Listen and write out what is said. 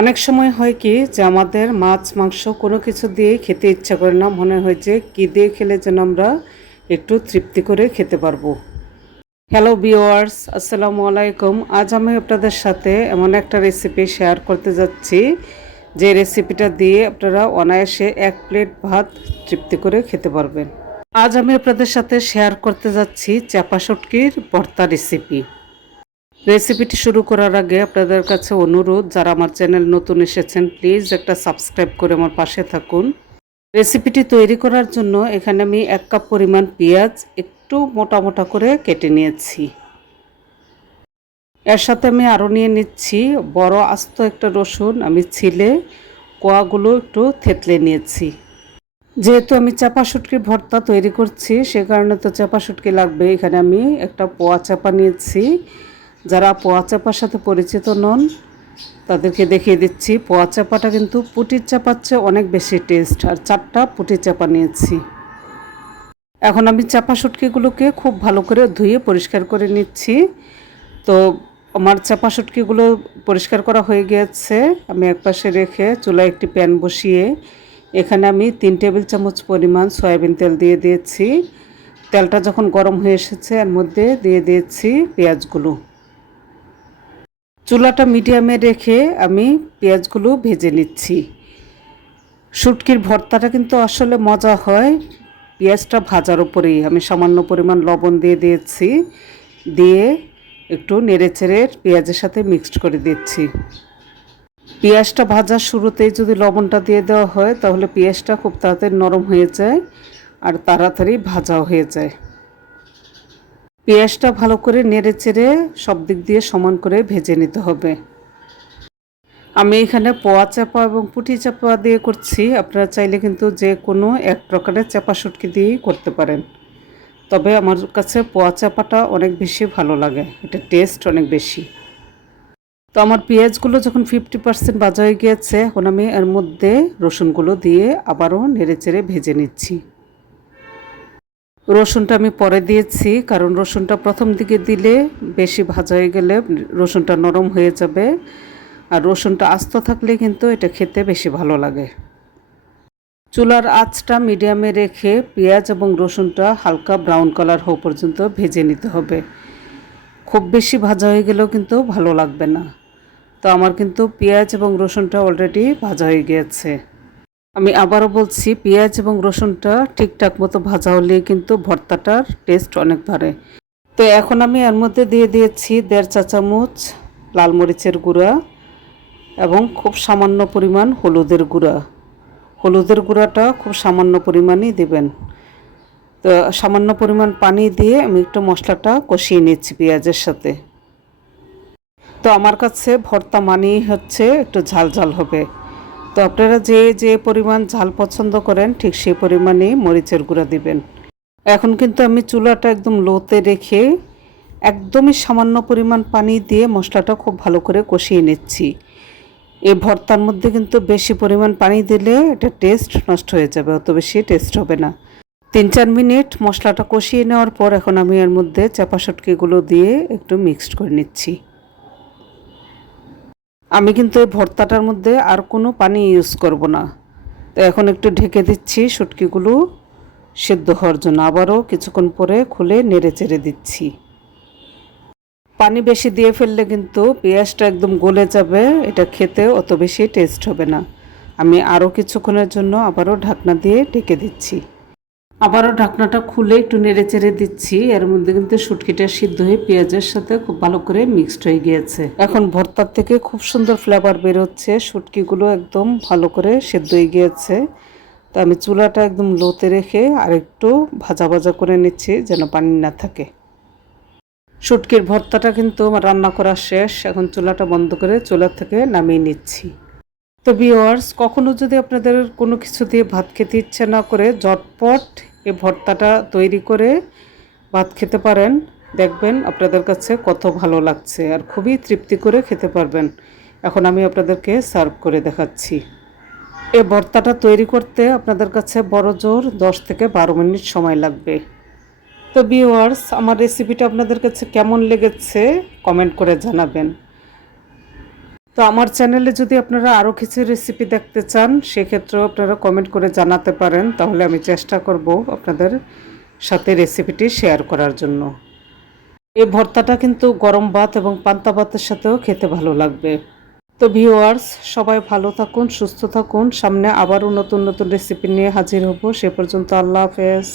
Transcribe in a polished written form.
অনেক সময় হয় কি যে আমাদের মাছ মাংস কোনো কিছু দিয়ে খেতে ইচ্ছা করে না, মনে হয় যে কী দিয়ে খেলে যেন আমরা একটু তৃপ্তি করে খেতে পারবো। হ্যালো ভিউয়ার্স, আসসালামু আলাইকুম। আজ আমি আপনাদের সাথে এমন একটা রেসিপি শেয়ার করতে যাচ্ছি যে রেসিপিটা দিয়ে আপনারা অনায়াসে 1 প্লেট ভাত তৃপ্তি করে খেতে পারবেন। আজ আমি আপনাদের সাথে শেয়ার করতে যাচ্ছি চাপা শুটকির ভর্তা রেসিপি। রেসিপিটি শুরু করার আগে আপনাদের কাছে অনুরোধ, যারা আমার চ্যানেল নতুন এসেছেন প্লিজ একটা সাবস্ক্রাইব করে আমার পাশে থাকুন। রেসিপিটি তৈরি করার জন্য এখানে আমি 1 কাপ পরিমাণ পেঁয়াজ একটু মোটা মোটা করে কেটে নিয়েছি। এর সাথে আমি আরও নিয়ে নিচ্ছি বড় আস্ত একটা রসুন, আমি ছিলে কোয়াগুলো একটু থেতলে নিয়েছি। যেহেতু আমি চাপা শুটকির ভর্তা তৈরি করছি সে কারণে তো চাপা শুটকি লাগবে। এখানে আমি একটা পোয়া চাপা নিয়েছি। যারা পোয়া চাপার সাথে পরিচিত নন তাদেরকে দেখিয়ে দিচ্ছি, পোয়া চাপাটা কিন্তু পুটির চাপার চেয়ে অনেক বেশি টেস্ট। আর 4টা পুটির চাপা নিয়েছি। এখন আমি চাপা শুটকিগুলোকে খুব ভালো করে ধুয়ে পরিষ্কার করে নিচ্ছি। তো আমার চাপা শুটকিগুলো পরিষ্কার করা হয়ে গিয়েছে। আমি একপাশে রেখে চুলায় একটি প্যান বসিয়ে এখানে আমি 3 টেবিল চামচ পরিমাণ সয়াবিন তেল দিয়ে দিয়েছি। তেলটা যখন গরম হয়ে এসেছে এর মধ্যে দিয়ে দিয়েছি পেঁয়াজগুলো। চুলাটা মিডিয়ামে রেখে আমি পেঁয়াজগুলো ভেজে নিচ্ছি। শুটকির ভর্তাটা কিন্তু আসলে মজা হয় পেঁয়াজটা ভাজার উপরেই। আমি সামান্য পরিমাণ লবণ দিয়ে দিয়েছি, দিয়ে একটু নেড়েচেড়ে পেঁয়াজের সাথে মিক্সড করে দিচ্ছি। পেঁয়াজটা ভাজার শুরুতেই যদি লবণটা দিয়ে দেওয়া হয় তাহলে পেঁয়াজটা খুব তাড়াতাড়ি নরম হয়ে যায় আর তাড়াতাড়ি ভাজাও হয়ে যায়। পেঁয়াজটা ভালো করে নেড়েচেড়ে সব দিক দিয়ে সমান করে ভেজে নিতে হবে। আমি এখানে পোয়া চাপা এবং পুঁটি চাপা দিয়ে করছি। আপনারা চাইলে কিন্তু যে কোনো এক প্রকারের চাপা শুটকি দিয়েই করতে পারেন, তবে আমার কাছে পোয়া চাপাটা অনেক বেশি ভালো লাগে, এটা টেস্ট অনেক বেশি। তো আমার পেঁয়াজগুলো যখন 50% ভাজা হয়ে গিয়েছে এখন আমি এর মধ্যে রসুনগুলো দিয়ে আবারও নেড়েচেড়ে ভেজে নিচ্ছি। রসুনটা আমি পরে দিয়েছি কারণ রসুনটা প্রথম দিকে দিলে বেশি ভাজা হয়ে গেলে রসুনটা নরম হয়ে যাবে, আর রসুনটা আস্ত থাকলে কিন্তু এটা খেতে বেশি ভালো লাগে। চুলার আঁচটা মিডিয়ামে রেখে পেঁয়াজ এবং রসুনটা হালকা ব্রাউন কালার হওয়া পর্যন্ত ভেজে নিতে হবে। খুব বেশি ভাজা হয়ে গেলেও কিন্তু ভালো লাগবে না। তো আমার কিন্তু পেঁয়াজ এবং রসুনটা অলরেডি ভাজা হয়ে গিয়েছে। আমি আবারও বলছি, পেঁয়াজ এবং রসুনটা ঠিকঠাক মতো ভাজা হলেই কিন্তু ভর্তাটার টেস্ট অনেক বাড়ে। তো এখন আমি এর মধ্যে দিয়ে দিয়েছি 1.5 চা চামচ লাল মরিচের গুঁড়া এবং খুব সামান্য পরিমাণ হলুদের গুঁড়া। হলুদের গুঁড়াটা খুব সামান্য পরিমাণই দেবেন। তো সামান্য পরিমাণ পানি দিয়ে আমি একটু মশলাটা কষিয়ে নিচ্ছি পেঁয়াজের সাথে। তো আমার কাছে ভর্তা মানেই হচ্ছে একটু ঝাল ঝাল হবে। তো আপনারা যে যে পরিমাণ ঝাল পছন্দ করেন ঠিক সেই পরিমাণে মরিচের গুঁড়া দিবেন। এখন কিন্তু আমি চুলাটা একদম লোতে রেখে একদমই সামান্য পরিমাণ পানি দিয়ে মশলাটা খুব ভালো করে কষিয়ে নিচ্ছি। এই ভর্তার মধ্যে কিন্তু বেশি পরিমাণ পানি দিলে এটা টেস্ট নষ্ট হয়ে যাবে, অত বেশি টেস্ট হবে না। 3-4 মিনিট মশলাটা কষিয়ে নেওয়ার পর এখন আমি এর মধ্যে চাপা শুটকিগুলো দিয়ে একটু মিক্সড করে নিচ্ছি। আমি কিন্তু এই ভর্তাটার মধ্যে আর কোনো পানি ইউজ করব না। তো এখন একটু ঢেকে দিচ্ছি শুটকিগুলো সেদ্ধ হওয়ার জন্য। আবারও কিছুক্ষণ পরে খুলে নেড়ে চেড়ে দিচ্ছি। পানি বেশি দিয়ে ফেললে কিন্তু পেঁয়াজটা একদম গলে যাবে, এটা খেতে অত বেশি টেস্ট হবে না। আমি আরও কিছুক্ষণের জন্য আবারও ঢাকনা দিয়ে ঢেকে দিচ্ছি। আবারও ঢাকনাটা খুলে একটু নেড়ে চেড়ে দিচ্ছি। এর মধ্যে কিন্তু শুটকিটা সিদ্ধ হয়ে পেঁয়াজের সাথে খুব ভালো করে মিক্সড হয়ে গিয়েছে। এখন ভর্তার থেকে খুব সুন্দর ফ্লেভার বেরোচ্ছে, শুটকিগুলো একদম ভালো করে সেদ্ধ হয়ে গিয়েছে। তো আমি চুলাটা একদম লোতে রেখে আরেকটু ভাজা ভাজা করে নিচ্ছি যেন পানি না থাকে। শুটকির ভর্তাটা কিন্তু আমার রান্না করা শেষ। এখন চুলাটা বন্ধ করে চুলা থেকে নামিয়ে নিচ্ছি। তো ভিউয়ার্স, কখনো যদি আপনাদের কোনো কিছু দিয়ে ভাত খেতে ইচ্ছে না করে ঝটপট এই ভর্তাটা তৈরি করে ভাত খেতে পারেন, দেখবেন আপনাদের কাছে কত ভালো লাগছে আর খুবই তৃপ্তি করে খেতে পারবেন। এখন আমি আপনাদেরকে সার্ভ করে দেখাচ্ছি। এই ভর্তাটা তৈরি করতে আপনাদের কাছে বড় জোর 10 থেকে 12 মিনিট সময় লাগবে। তো ভিউয়ার্স, আমার রেসিপিটা আপনাদের কাছে কেমন লেগেছে কমেন্ট করে জানাবেন। তো আমার চ্যানেলে যদি আপনারা আরও কিছু রেসিপি দেখতে চান সেক্ষেত্রেও আপনারা কমেন্ট করে জানাতে পারেন, তাহলে আমি চেষ্টা করব আপনাদের সাথে রেসিপিটি শেয়ার করার জন্য। এই ভর্তাটা কিন্তু গরম ভাত এবং পান্তা ভাতের সাথেও খেতে ভালো লাগবে। তো ভিউয়ার্স, সবাই ভালো থাকুন, সুস্থ থাকুন। সামনে আবারও নতুন নতুন রেসিপি নিয়ে হাজির হব। সে পর্যন্ত আল্লাহ হাফেজ।